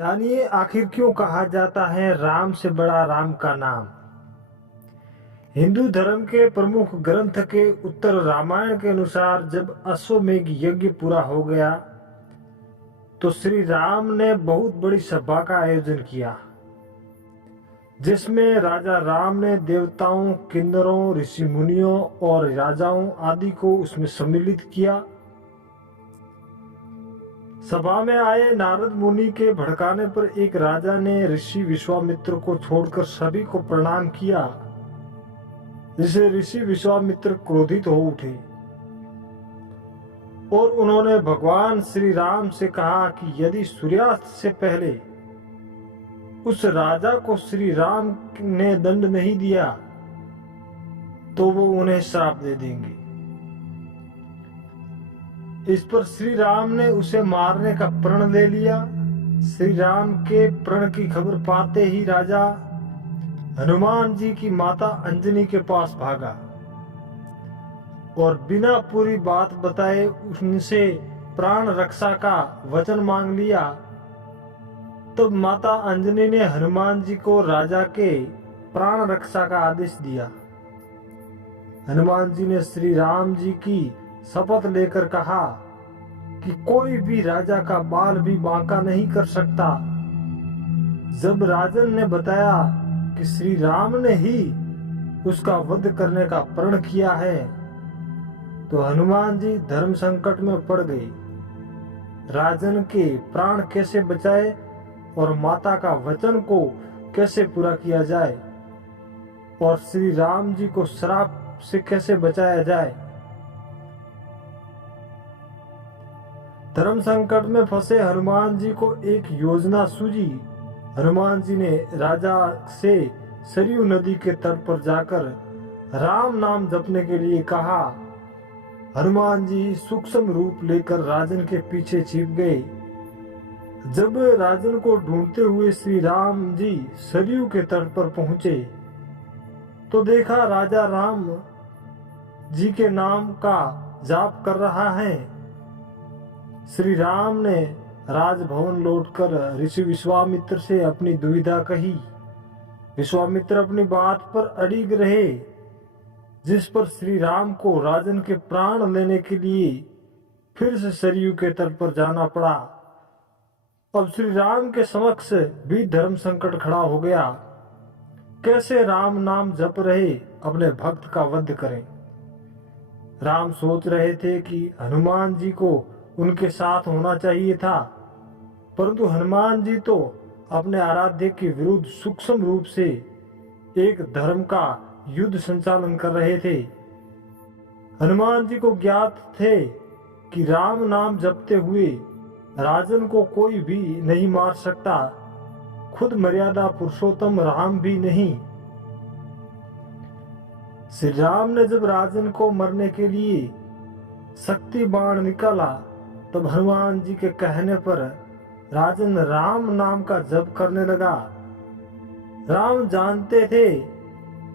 जानिए आखिर क्यों कहा जाता है राम से बड़ा राम का नाम। हिंदू धर्म के प्रमुख ग्रंथ के उत्तर रामायण के अनुसार जब अश्वमेध यज्ञ पूरा हो गया तो श्री राम ने बहुत बड़ी सभा का आयोजन किया, जिसमें राजा राम ने देवताओं, किन्नरों, ऋषि मुनियों और राजाओं आदि को उसमें सम्मिलित किया। सभा में आए नारद मुनि के भड़काने पर एक राजा ने ऋषि विश्वामित्र को छोड़कर सभी को प्रणाम किया, जिसे ऋषि विश्वामित्र क्रोधित हो उठे और उन्होंने भगवान श्री राम से कहा कि यदि सूर्यास्त से पहले उस राजा को श्री राम ने दंड नहीं दिया तो वो उन्हें श्राप दे देंगे। इस पर श्री राम ने उसे मारने का प्रण ले लिया। श्री राम के प्रण की खबर पाते ही राजा हनुमान जी की माता अंजनी के पास भागा और बिना पूरी बात बताए उनसे प्राण रक्षा का वचन मांग लिया। तब माता अंजनी ने हनुमान जी को राजा के प्राण रक्षा का आदेश दिया। हनुमान जी ने श्री राम जी की शपथ लेकर कहा कि कोई भी राजा का बाल भी बांका नहीं कर सकता। जब राजन ने बताया कि श्री राम ने ही उसका वध करने का प्रण किया है तो हनुमान जी धर्म संकट में पड़ गए। राजन के प्राण कैसे बचाए और माता का वचन को कैसे पूरा किया जाए और श्री राम जी को श्राप से कैसे बचाया जाए। धर्म संकट में फंसे हनुमान जी को एक योजना सूझी। हनुमान जी ने राजा से सरयू नदी के तट पर जाकर राम नाम जपने के लिए कहा। हनुमान जी सूक्ष्म रूप लेकर राजन के पीछे छिप गए। जब राजन को ढूंढते हुए श्री राम जी सरयू के तट पर पहुंचे तो देखा राजा राम जी के नाम का जाप कर रहा है। श्री राम ने राजभवन लौटकर ऋषि विश्वामित्र से अपनी दुविधा कही। विश्वामित्र अपनी बात पर अड़िग रहे, जिस पर श्री राम को राजन के प्राण लेने के लिए फिर से सरयू के तट पर जाना पड़ा। अब श्री राम के समक्ष भी धर्म संकट खड़ा हो गया। कैसे राम नाम जप रहे अपने भक्त का वध करें। राम सोच रहे थे कि हनुमान जी को उनके साथ होना चाहिए था, परंतु हनुमान जी तो अपने आराध्य के विरुद्ध सूक्ष्म रूप से एक धर्म का युद्ध संचालन कर रहे थे। हनुमान जी को ज्ञात थे कि राम नाम जपते हुए राजन को कोई भी नहीं मार सकता, खुद मर्यादा पुरुषोत्तम राम भी नहीं। श्री राम ने जब राजन को मरने के लिए शक्ति बाण निकाला तब हनुमान जी के कहने पर राजन राम नाम का जप करने लगा। राम जानते थे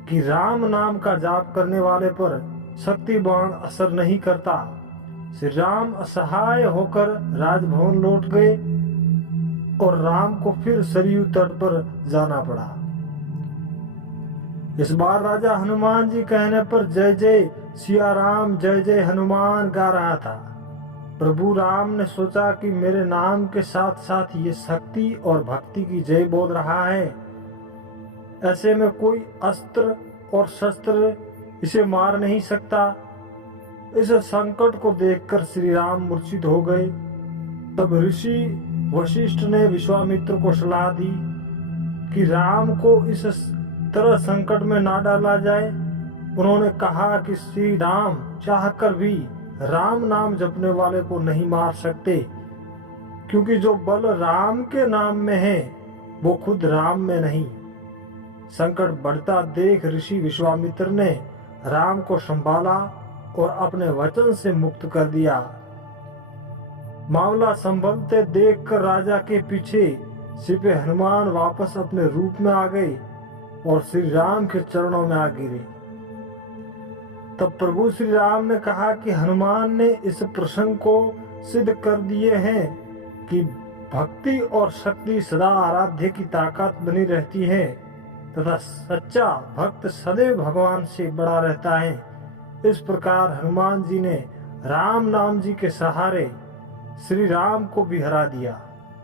कि राम नाम का जाप करने वाले पर शक्ति बाण असर नहीं करता। श्री राम असहाय होकर राजभवन लौट गए और राम को फिर सरयू तट पर जाना पड़ा। इस बार राजा हनुमान जी कहने पर जय जय सिया राम, जय जय हनुमान गा रहा था। प्रभु राम ने सोचा कि मेरे नाम के साथ साथ ये शक्ति और भक्ति की जय बोल रहा है, ऐसे में कोई अस्त्र और शस्त्र इसे मार नहीं सकता। इस संकट को देखकर श्री राम मूर्छित हो गए। तब ऋषि वशिष्ठ ने विश्वामित्र को सलाह दी कि राम को इस तरह संकट में ना डाला जाए। उन्होंने कहा कि श्री राम चाहकर भी राम नाम जपने वाले को नहीं मार सकते, क्योंकि जो बल राम के नाम में है वो खुद राम में नहीं। संकट बढ़ता देख ऋषि विश्वामित्र ने राम को संभाला और अपने वचन से मुक्त कर दिया। मामला संभलते देखकर राजा के पीछे छिपे हनुमान वापस अपने रूप में आ गए और श्री राम के चरणों में आ गिरे। तब प्रभु श्री राम ने कहा कि हनुमान ने इस प्रसंग को सिद्ध कर दिए हैं कि भक्ति और शक्ति सदा आराध्य की ताकत बनी रहती है तथा सच्चा भक्त सदैव भगवान से बड़ा रहता है। इस प्रकार हनुमान जी ने राम नाम जी के सहारे श्री राम को भी हरा दिया।